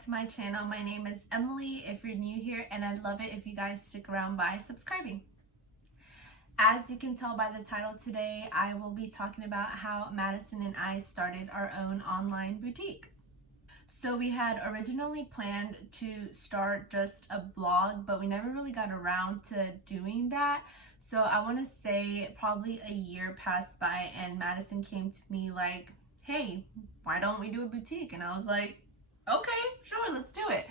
back to my channel. My name is Emily if you're new here, and I'd love it if you guys stick around by subscribing. As you can tell by the title today, I will be talking about how Madison and I started our own online boutique. So we had originally planned to start just a blog, but we never really got around to doing that. So I want to say probably a year passed by and Madison came to me like, hey, why don't we do a boutique? And I was like, okay, sure, let's do it.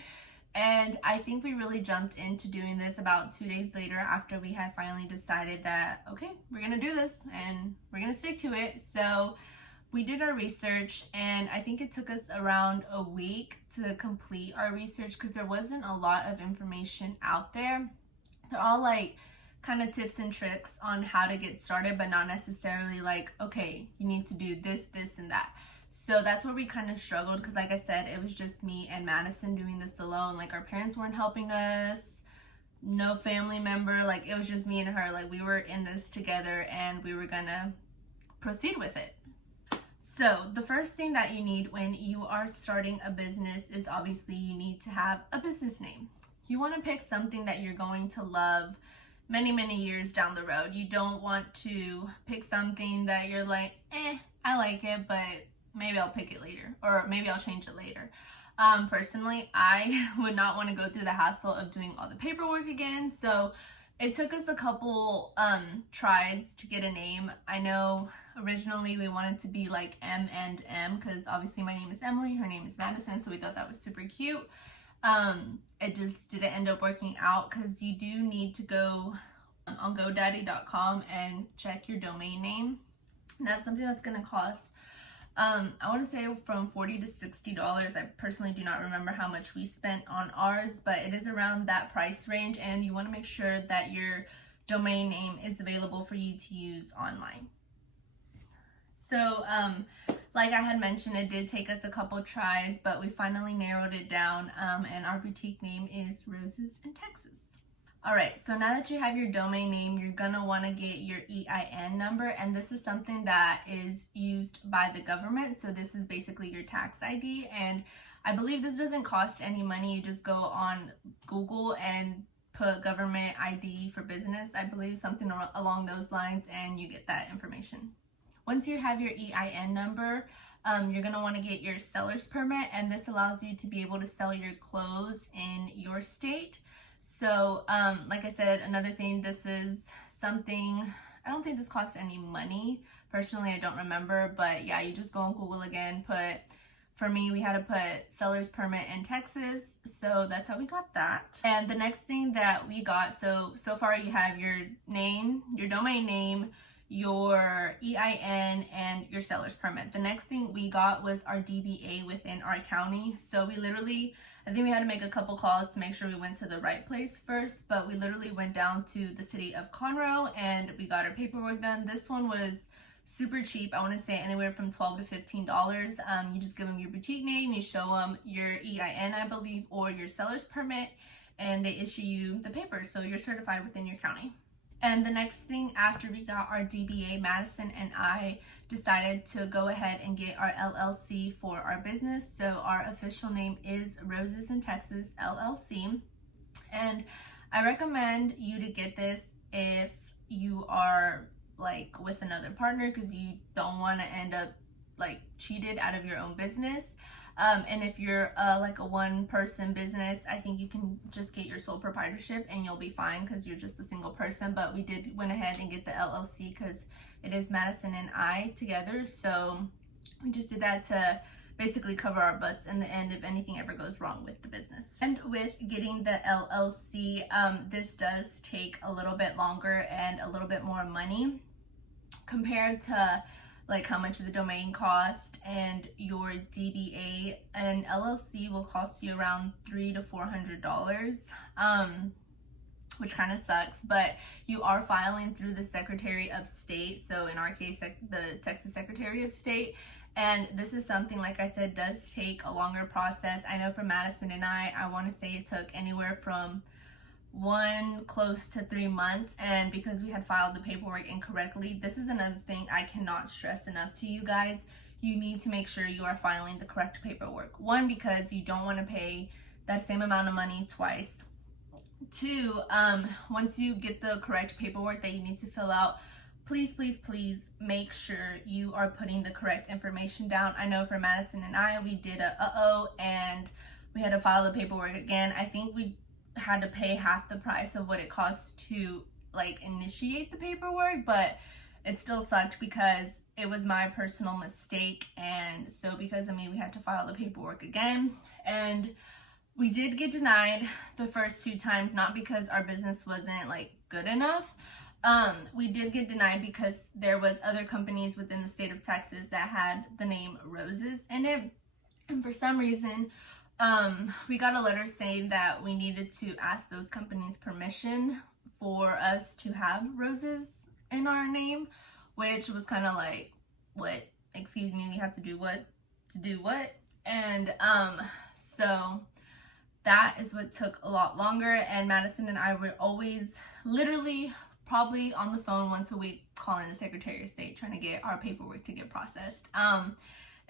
And I think we really jumped into doing this about 2 days later after we had finally decided that, okay, we're gonna do this and we're gonna stick to it. So we did our research, and I think it took us around a week to complete our research because there wasn't a lot of information out there. They're all like kind of tips and tricks on how to get started, but not necessarily like, okay, you need to do this, this, and that. So that's where we kind of struggled because, like I said, it was just me and Madison doing this alone. Like, our parents weren't helping us, no family member, like it was just me and her. Like, we were in this together and we were gonna proceed with it. So the first thing that you need when you are starting a business is obviously you need to have a business name. You want to pick something that you're going to love many, many years down the road. You don't want to pick something that you're like, I like it, but maybe I'll pick it later, or maybe I'll change it later. Personally, I would not want to go through the hassle of doing all the paperwork again. So it took us a couple tries to get a name. I know originally we wanted to be like M and M because obviously my name is Emily, her name is Madison, so we thought that was super cute. It just didn't end up working out because you do need to go on GoDaddy.com and check your domain name. And that's something that's going to cost I want to say from $40 to $60. I personally do not remember how much we spent on ours, but it is around that price range, and you want to make sure that your domain name is available for you to use online. So like I had mentioned, it did take us a couple tries, but we finally narrowed it down, and our boutique name is Roses in Texas. Alright, so now that you have your domain name, you're going to want to get your EIN number, and this is something that is used by the government. So this is basically your tax ID, and I believe this doesn't cost any money. You just go on Google and put government ID for business, I believe, something along those lines, and you get that information. Once you have your EIN number, you're going to want to get your seller's permit, and this allows you to be able to sell your clothes in your state. So, like I said, another thing, this is something, I don't think this costs any money. Personally, I don't remember, but yeah, you just go on Google again, for me, we had to put seller's permit in Texas, so that's how we got that. And the next thing that we got, so far you have your name, your domain name, your EIN, and your seller's permit. The next thing we got was our DBA within our county. So we literally, I think we had to make a couple calls to make sure we went to the right place first, but we literally went down to the city of Conroe and we got our paperwork done. This one was super cheap. I want to say anywhere from $12 to $15. You just give them your boutique name, you show them your EIN, I believe, or your seller's permit, and they issue you the paper, so you're certified within your county. And the next thing after we got our DBA, Madison and I decided to go ahead and get our LLC for our business. So our official name is Roses in Texas LLC. And I recommend you to get this if you are like with another partner, because you don't want to end up like cheated out of your own business. And if you're like a one-person business, I think you can just get your sole proprietorship and you'll be fine because you're just a single person. But we did went ahead and get the LLC because it is Madison and I together. So we just did that to basically cover our butts in the end if anything ever goes wrong with the business. And with getting the LLC, this does take a little bit longer and a little bit more money compared to like how much the domain cost and your DBA. An LLC will cost you around $300 to $400, which kind of sucks, but you are filing through the Secretary of State. So in our case, the Texas Secretary of State. And this is something, like I said, does take a longer process. I know for Madison and I want to say it took anywhere from close to 3 months, and because we had filed the paperwork incorrectly, this is another thing I cannot stress enough to you guys. you need to make sure you are filing the correct paperwork. One, because you don't want to pay that same amount of money twice. Two, once you get the correct paperwork that you need to fill out, please make sure you are putting the correct information down. I know for Madison and I, we did and we had to file the paperwork again. I think we had to pay half the price of what it costs to like initiate the paperwork, but it still sucked because it was my personal mistake, and so because of me we had to file the paperwork again. And we did get denied the first 2 times, not because our business wasn't like good enough. We did get denied because there was other companies within the state of Texas that had the name Roses in it, and for some reason we got a letter saying that we needed to ask those companies permission for us to have Roses in our name, which was kind of like, what? Excuse me, we have to do what? To do what? And so that is what took a lot longer, and Madison and I were always literally probably on the phone once a week calling the Secretary of State trying to get our paperwork to get processed.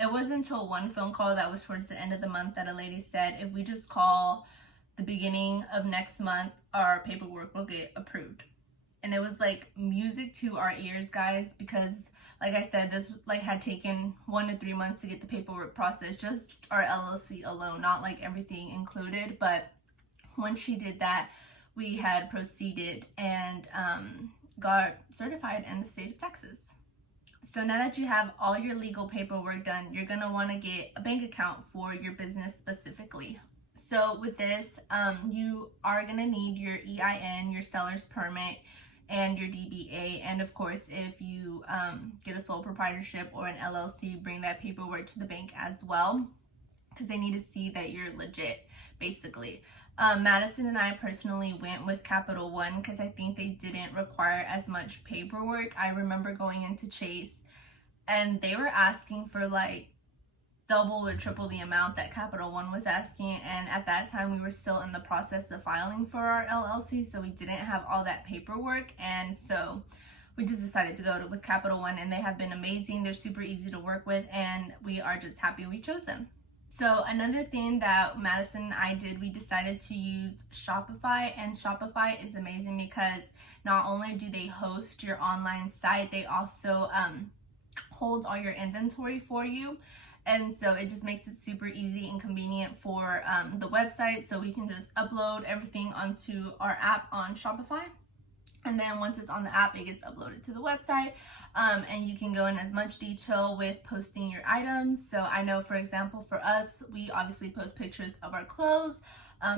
It wasn't until one phone call that was towards the end of the month that a lady said, if we just call the beginning of next month, our paperwork will get approved. And it was like music to our ears, guys, because like I said, this like had taken 1 to 3 months to get the paperwork processed, just our LLC alone, not like everything included. But once she did that, we had proceeded and got certified in the state of Texas. So now that you have all your legal paperwork done, you're going to want to get a bank account for your business specifically. So with this, you are going to need your EIN, your seller's permit, and your DBA. And of course, if you get a sole proprietorship or an LLC, bring that paperwork to the bank as well, because they need to see that you're legit, basically. Madison and I personally went with Capital One because I think they didn't require as much paperwork. I remember going into Chase and they were asking for like double or triple the amount that Capital One was asking, and at that time we were still in the process of filing for our LLC, so we didn't have all that paperwork, and so we just decided to go with Capital One, and they have been amazing. They're super easy to work with, and we are just happy we chose them. So another thing that Madison and I did, we decided to use Shopify, and Shopify is amazing because not only do they host your online site, they also hold all your inventory for you. And so it just makes it super easy and convenient for the website, so we can just upload everything onto our app on Shopify. And then once it's on the app, it gets uploaded to the website, and you can go in as much detail with posting your items. So I know, for example, for us, we obviously post pictures of our clothes,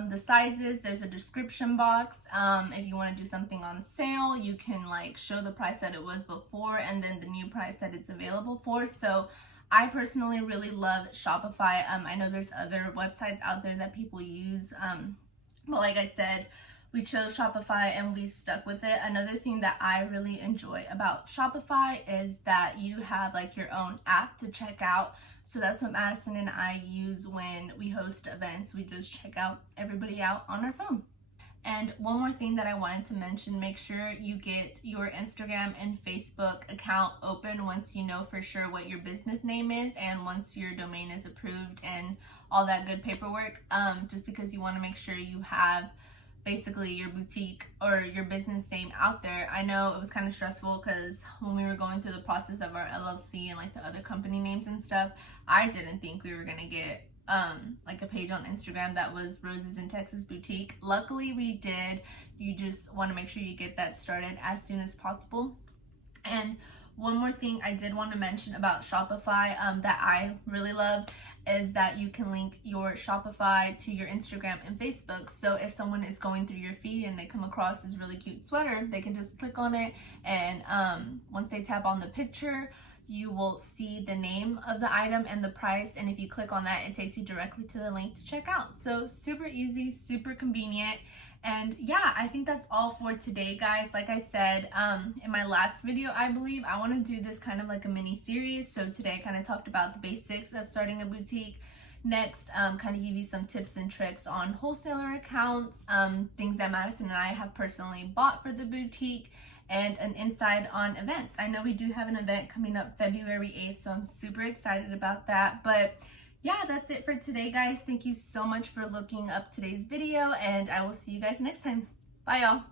the sizes, there's a description box. If you want to do something on sale, you can like show the price that it was before and then the new price that it's available for. So I personally really love Shopify. I know there's other websites out there that people use, but like I said, we chose Shopify and we stuck with it. Another thing that I really enjoy about Shopify is that you have like your own app to check out. So that's what Madison and I use when we host events. We just check out everybody out on our phone. And one more thing that I wanted to mention, make sure you get your Instagram and Facebook account open once you know for sure what your business name is and once your domain is approved and all that good paperwork, just because you want to make sure you have basically your boutique or your business name out there. I know it was kind of stressful because when we were going through the process of our LLC and like the other company names and stuff, I didn't think we were going to get like a page on Instagram that was Roses in Texas Boutique. Luckily we did. You just want to make sure you get that started as soon as possible. And one more thing I did want to mention about Shopify that I really love is that you can link your Shopify to your Instagram and Facebook. So if someone is going through your feed and they come across this really cute sweater, they can just click on it, and once they tap on the picture, you will see the name of the item and the price, and if you click on that, it takes you directly to the link to check out. So super easy, super convenient. And yeah, I think that's all for today, guys. Like I said in my last video, I believe I want to do this kind of like a mini series. So today I kind of talked about the basics of starting a boutique. Next, kind of give you some tips and tricks on wholesaler accounts, things that Madison and I have personally bought for the boutique, and an insight on events. I know we do have an event coming up February 8th, so I'm super excited about that. But yeah, that's it for today, guys. Thank you so much for looking up today's video, and I will see you guys next time. Bye, y'all.